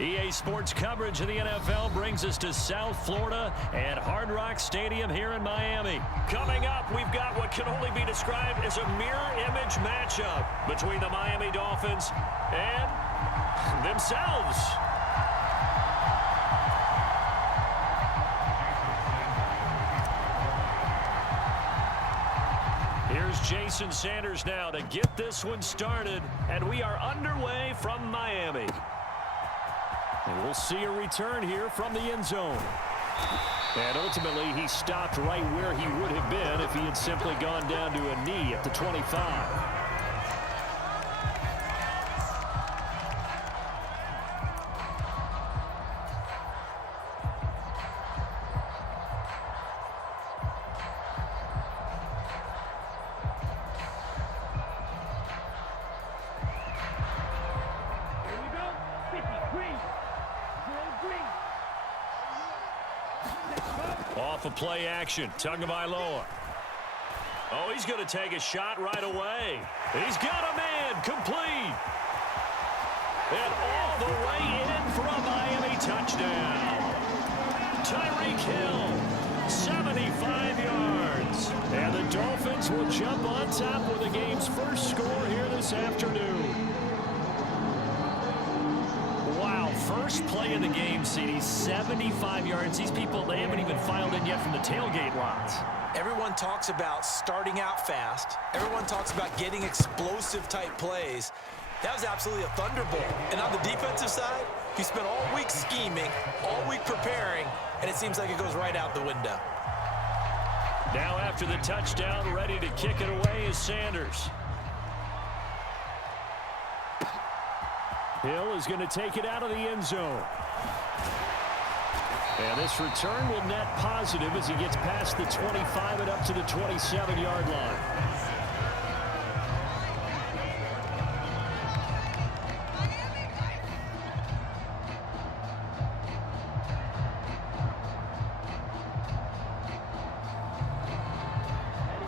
EA Sports coverage of the NFL brings us to South Florida at Hard Rock Stadium here in Miami. Coming up, we've got what can only be described as a mirror image matchup between the Miami Dolphins and themselves. Here's Jason Sanders now to get this one started, and we are underway from Miami. And we'll see a return here from the end zone. And ultimately, he stopped right where he would have been if he had simply gone down to a knee at the 25. Off of play action, Tagovailoa. Oh, he's going to take a shot right away. He's got a man, complete. And all the way in for a Miami touchdown. Tyreek Hill, 75 yards. And the Dolphins will jump on top with the game's first score here this afternoon. First play of the game, CD, 75 yards. These people, they haven't even filed in yet from the tailgate lots. Everyone talks about starting out fast. Everyone talks about getting explosive-type plays. That was absolutely a thunderbolt. And on the defensive side, he spent all week scheming, all week preparing, and it seems like it goes right out the window. Now after the touchdown, ready to kick it away is Sanders. Hill is going to take it out of the end zone. And this return will net positive as he gets past the 25 and up to the 27-yard line.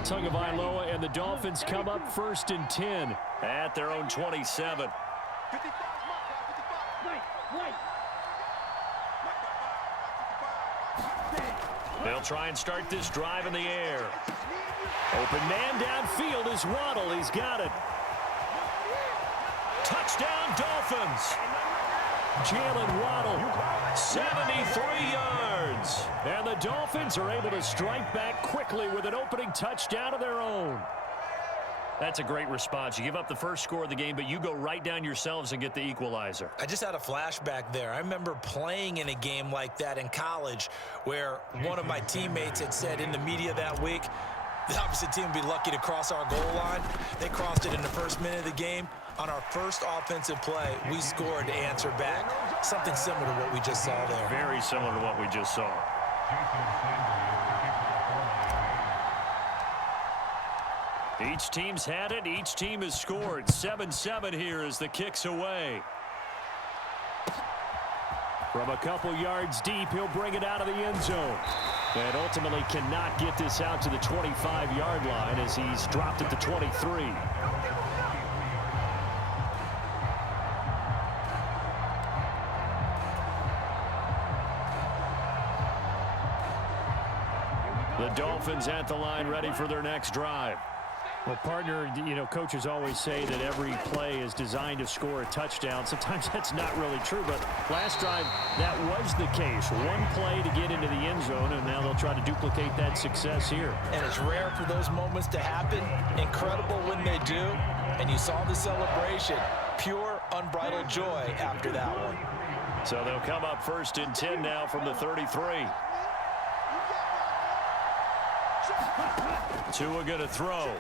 Tagovailoa and the Dolphins come up 1st and 10 at their own 27. They'll try and start this drive in the air. Open man downfield is Waddle. He's got it. Touchdown, Dolphins. Jalen Waddle, 73 yards. And the Dolphins are able to strike back quickly with an opening touchdown of their own. That's a great response. You give up the first score of the game, but you go right down yourselves and get the equalizer. I just had a flashback there. I remember playing in a game like that in college where one of my teammates had said in the media that week, the opposite team would be lucky to cross our goal line. They crossed it in the first minute of the game. On our first offensive play, we scored to answer back. Something similar to what we just saw there. Very similar to what we just saw. Each team's had it. Each team has scored. 7-7 here as the kick's away. From a couple yards deep, he'll bring it out of the end zone. And ultimately cannot get this out to the 25-yard line as he's dropped at the 23. The Dolphins at the line ready for their next drive. Well, partner, you know, coaches always say that every play is designed to score a touchdown. Sometimes that's not really true, but last drive, that was the case. One play to get into the end zone, and now they'll try to duplicate that success here. And it's rare for those moments to happen. Incredible when they do. And you saw the celebration. Pure, unbridled joy after that one. So they'll come up 1st and 10 now from the 33. Tua going to throw.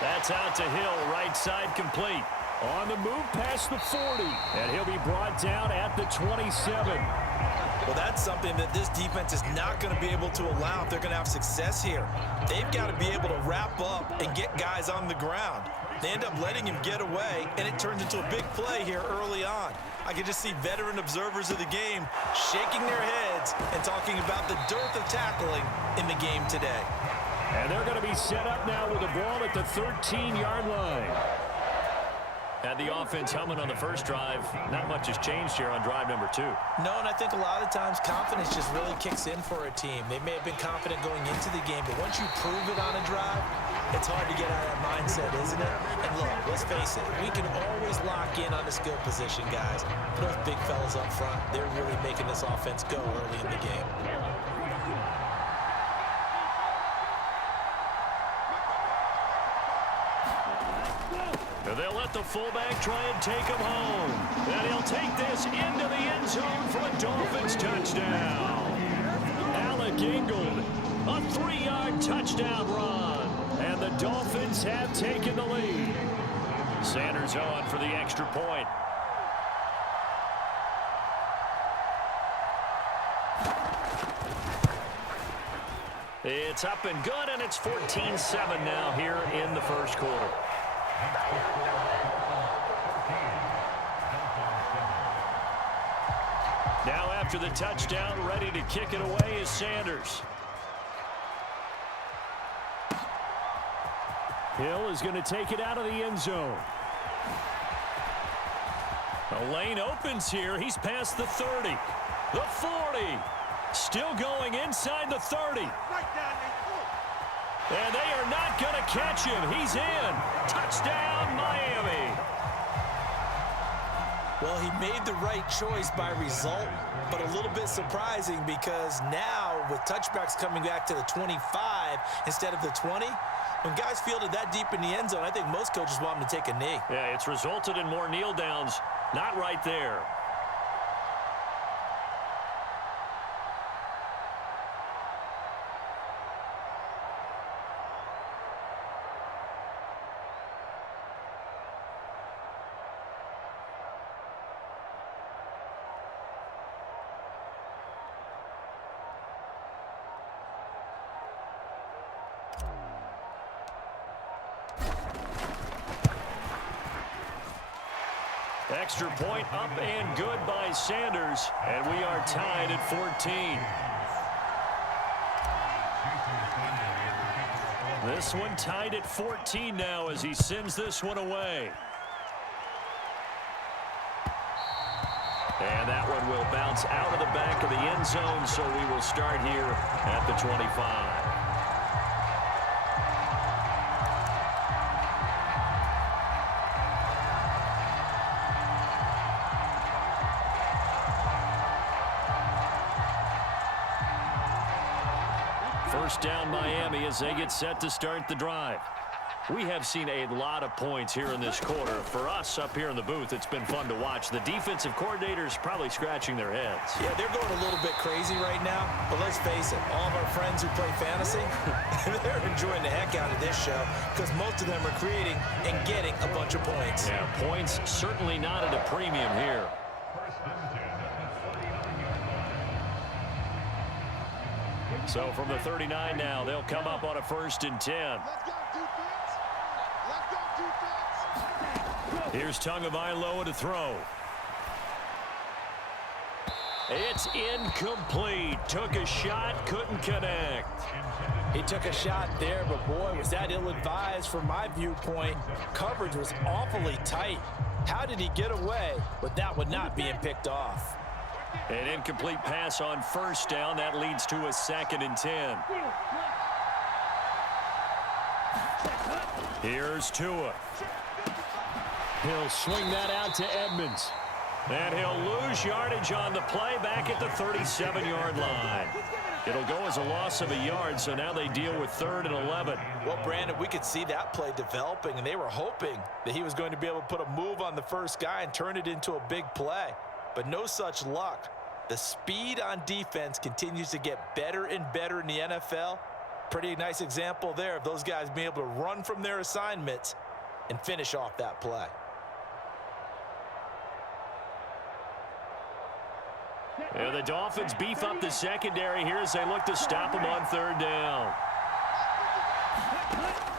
That's out to Hill, right side complete. On the move past the 40. And he'll be brought down at the 27. Well, that's something that this defense is not going to be able to allow if they're going to have success here. They've got to be able to wrap up and get guys on the ground. They end up letting him get away, and it turns into a big play here early on. I can just see veteran observers of the game shaking their heads and talking about the dearth of tackling in the game today. And they're going to be set up now with the ball at the 13-yard line. Had the offense humming on the first drive. Not much has changed here on drive number 2. No, and I think a lot of times confidence just really kicks in for a team. They may have been confident going into the game, but once you prove it on a drive, it's hard to get out of that mindset, isn't it? And look, let's face it, we can always lock in on the skill position, guys. But those big fellas up front, they're really making this offense go early in the game. They'll let the fullback try and take him home. And he'll take this into the end zone for a Dolphins touchdown. Alec Ingold, a 3-yard touchdown run. And the Dolphins have taken the lead. Sanders on for the extra point. It's up and good, and it's 14-7 now here in the first quarter. Now after the touchdown, ready to kick it away is Sanders. Hill is going to take it out of the end zone. The lane opens here. He's past the 30, the 40. Still going inside the 30. And they are not going to catch him. He's in. Touchdown, Miami. Well, he made the right choice by result, but a little bit surprising because now with touchbacks coming back to the 25 instead of the 20, when guys fielded that deep in the end zone, I think most coaches want them to take a knee. Yeah, it's resulted in more kneel downs. Not right there. Extra point up and good by Sanders, and we are tied at 14. This one tied at 14 now as he sends this one away. And that one will bounce out of the back of the end zone, so we will start here at the 25. First down Miami as they get set to start the drive. We have seen a lot of points here in this quarter. For us up here in the booth, it's been fun to watch. The defensive coordinators probably scratching their heads. Yeah, they're going a little bit crazy right now, but let's face it, all of our friends who play fantasy, they're enjoying the heck out of this show because most of them are creating and getting a bunch of points. Yeah, points certainly not at a premium here. So from the 39 now, they'll come up on a 1st and 10. Here's Tagovailoa to throw. It's incomplete. Took a shot, couldn't connect. He took a shot there, but boy, was that ill-advised from my viewpoint. Coverage was awfully tight. How did he get away with that one not being picked off? An incomplete pass on 1st down. That leads to a 2nd and 10. Here's Tua. He'll swing that out to Edmonds. And he'll lose yardage on the play back at the 37-yard line. It'll go as a loss of a yard, so now they deal with 3rd and 11. Well, Brandon, we could see that play developing, and they were hoping that he was going to be able to put a move on the first guy and turn it into a big play. But no such luck. The speed on defense continues to get better and better in the NFL. Pretty nice example there of those guys being able to run from their assignments and finish off that play. Yeah, the Dolphins beef up the secondary here as they look to stop him on 3rd down.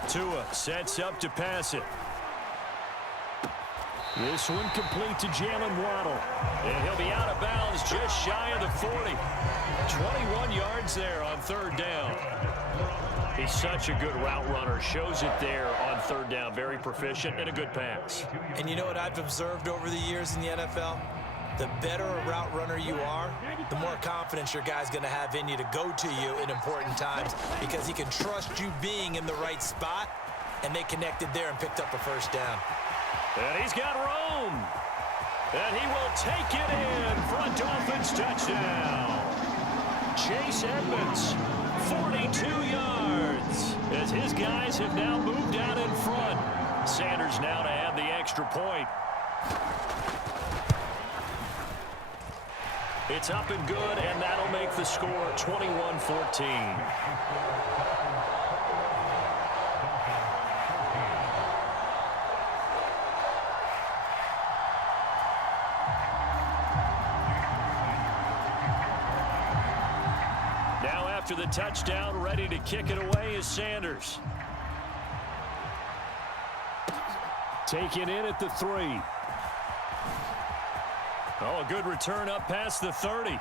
Tua sets up to pass it. This one complete to Jalen Waddle. And he'll be out of bounds just shy of the 40. 21 yards there on third down. He's such a good route runner. Shows it there on third down. Very proficient and a good pass. And you know what I've observed over the years in the NFL? The better a route runner you are, the more confidence your guy's going to have in you to go to you in important times because he can trust you being in the right spot, and they connected there and picked up a first down. And he's got room. And he will take it in for a Dolphins touchdown. Chase Edmonds, 42 yards, as his guys have now moved out in front. Sanders now to have the extra point. It's up and good, and that'll make the score 21-14. Now after the touchdown, ready to kick it away is Sanders. Taken in at the 3. Oh, a good return up past the 30. And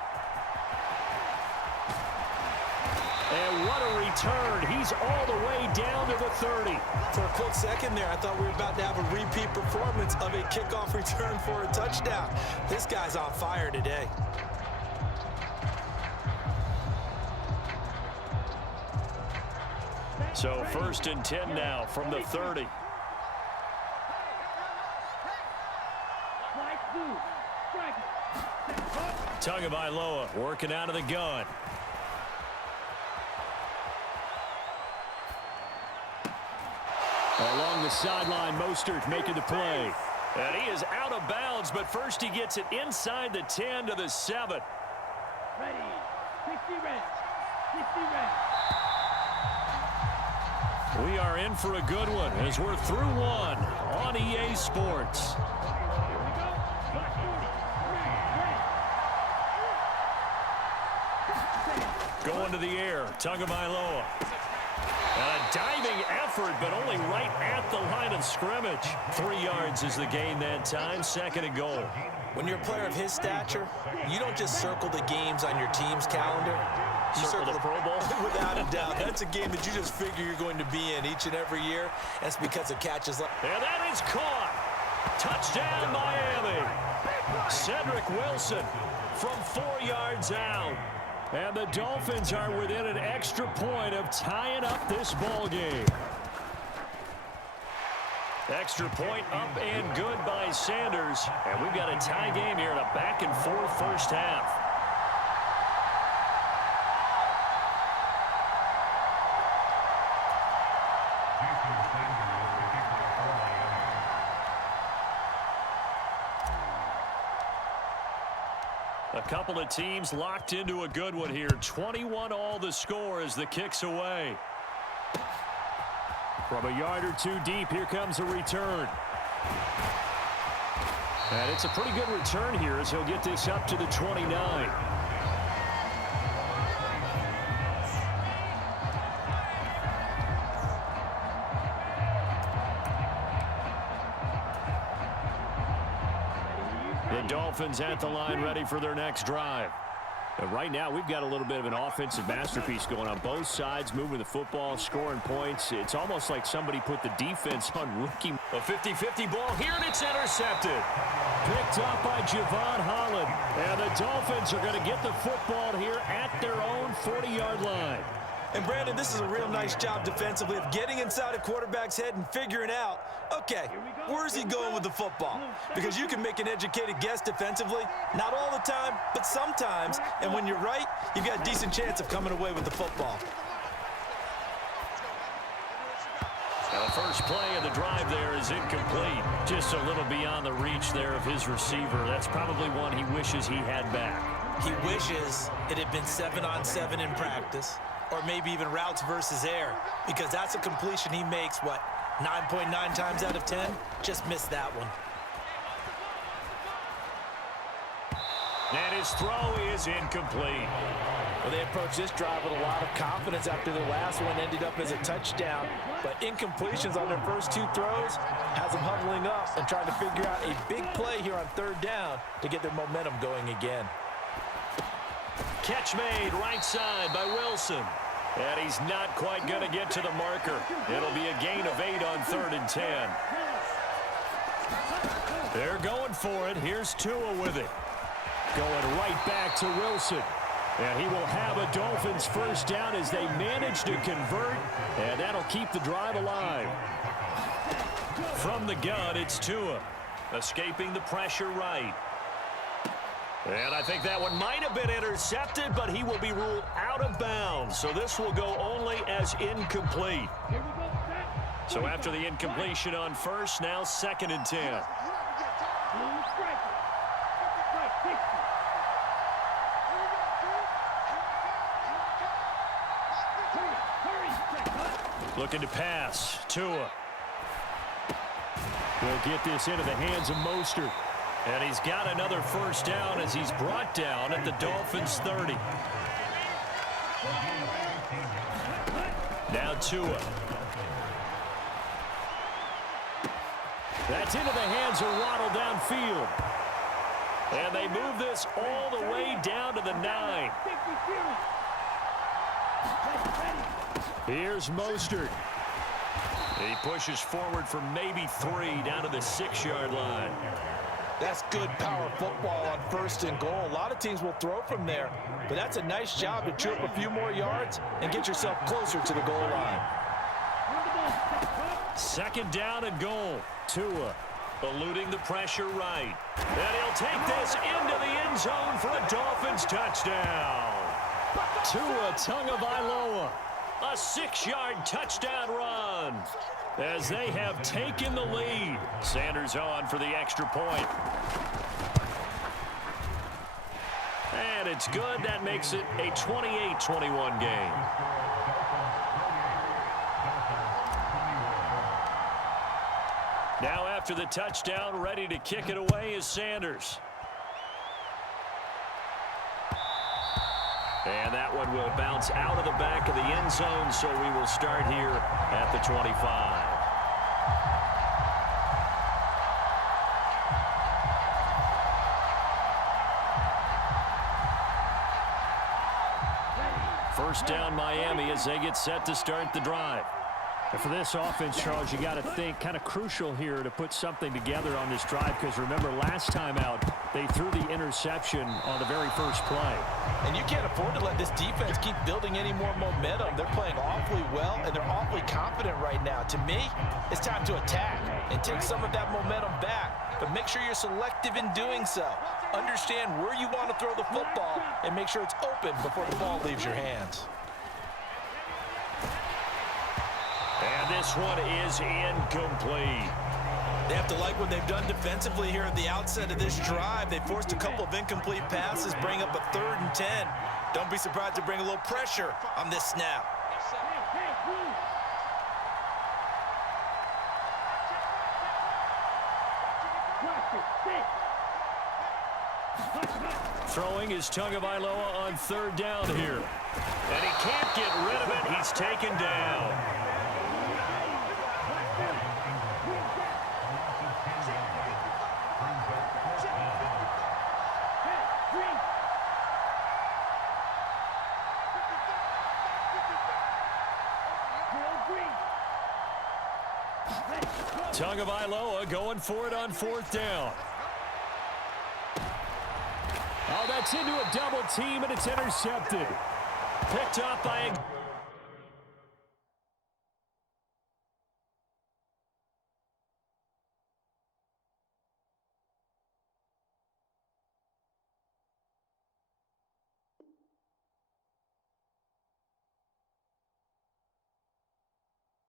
what a return. He's all the way down to the 30. For a quick second there, I thought we were about to have a repeat performance of a kickoff return for a touchdown. This guy's on fire today. So 1st and 10 now from the 30. Tagovailoa working out of the gun. Along the sideline, Mostert making the play. And he is out of bounds, but first he gets it inside the 10 to the 7. Ready. 60 ready. 60 ready. We are in for a good one as we're through one on EA Sports. Going to the air, Tagovailoa. And a diving effort, but only right at the line of scrimmage. 3 yards is the gain that time, 2nd and goal. When you're a player of his stature, you don't just circle the games on your team's calendar. You Circle the Pro Bowl? Without a doubt. That's a game that you just figure you're going to be in each and every year. That's because of catches like... And that is caught. Touchdown, Miami. Cedric Wilson from 4 yards out. And the Dolphins are within an extra point of tying up this ball game. Extra point up and good by Sanders. And we've got a tie game here in a back-and-forth first half. A couple of teams locked into a good one here. 21 all the score as the kick's away. From a yard or two deep, here comes a return. And it's a pretty good return here as he'll get this up to the 29. The Dolphins at the line ready for their next drive. And right now, we've got a little bit of an offensive masterpiece going on both sides, moving the football, scoring points. It's almost like somebody put the defense on rookie. A 50-50 ball here, and it's intercepted. Picked up by Javon Holland. And the Dolphins are going to get the football here at their own 40-yard line. And, Brandon, this is a real nice job defensively of getting inside a quarterback's head and figuring out, okay, where's he going with the football? Because you can make an educated guess defensively. Not all the time, but sometimes. And when you're right, you've got a decent chance of coming away with the football. Now the first play of the drive there is incomplete. Just a little beyond the reach there of his receiver. That's probably one he wishes he had back. He wishes it had been 7-on-7 in practice, or maybe even routes versus air, because that's a completion he makes, 9.9 times out of 10? Just missed that one. And his throw is incomplete. Well, they approached this drive with a lot of confidence after the last one ended up as a touchdown. But incompletions on their first two throws has them huddling up and trying to figure out a big play here on third down to get their momentum going again. Catch made right side by Wilson. And he's not quite going to get to the marker. It'll be a gain of 8 on 3rd and 10. They're going for it. Here's Tua with it. Going right back to Wilson. And he will have a Dolphins first down as they manage to convert. And that'll keep the drive alive. From the gun, it's Tua. Escaping the pressure right. And I think that one might have been intercepted, but he will be ruled out of bounds. So this will go only as incomplete. So after the incompletion on first, now 2nd and 10. Looking to pass. Tua will get this into the hands of Mostert. And he's got another first down as he's brought down at the Dolphins' 30. Now Tua. That's into the hands of Waddle downfield. And they move this all the way down to the 9. Here's Mostert. He pushes forward for maybe 3 down to the 6-yard line. That's good power football on 1st and goal. A lot of teams will throw from there, but that's a nice job to chew up a few more yards and get yourself closer to the goal line. 2nd down and goal. Tua eluding the pressure right. And he'll take this into the end zone for a Dolphins touchdown. Tua Tagovailoa. A 6-yard touchdown run as they have taken the lead. Sanders on for the extra point. And it's good. That makes it a 28-21 game. Now after the touchdown, ready to kick it away is Sanders. And that one will bounce out of the back of the end zone, so we will start here at the 25. First down Miami as they get set to start the drive. And for this offense, Charles, you got to think kind of crucial here to put something together on this drive, because remember last time out they threw the interception on the very first play. And you can't afford to let this defense keep building any more momentum. They're playing awfully well, and they're awfully confident right now. To me, it's time to attack and take some of that momentum back. But make sure you're selective in doing so. Understand where you want to throw the football and make sure it's open before the ball leaves your hands. And this one is incomplete. They have to like what they've done defensively here at the outset of this drive. They forced a couple of incomplete passes, bring up a 3rd and 10. Don't be surprised to bring a little pressure on this snap. Throwing is Tagovailoa on 3rd down here. And he can't get rid of it. He's taken down. Tagovailoa going for it on 4th down. Oh, that's into a double team, and it's intercepted. Picked up by a...